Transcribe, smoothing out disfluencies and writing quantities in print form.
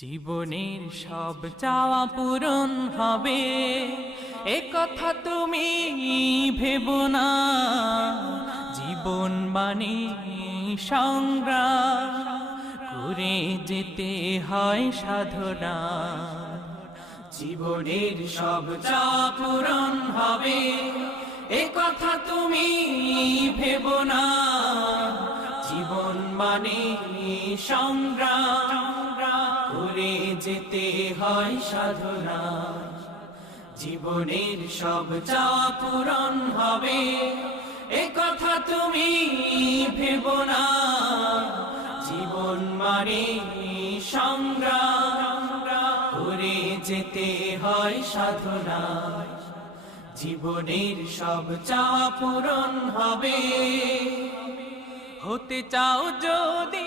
জীবনের সব চাওয়া পূরণ হবে, এ কথা তুমি ভেবো না। জীবন মানে সংগ্রাম করে যেতে হয় সাধনা। জীবনের সব চাওয়া পূরণ হবে, এ কথা তুমি ভেবো না। জীবন মানে সংগ্রাম করে যেতে হয় সাধনা। জীবনের সব চাওয়া পূরণ হবে, এ কথা তুমি ভেবো না। জীবন মানে সংগ্রাম করে যেতে হয় সাধনা। জীবনের সব চাওয়া পূরণ হবে। হতে চাও যদি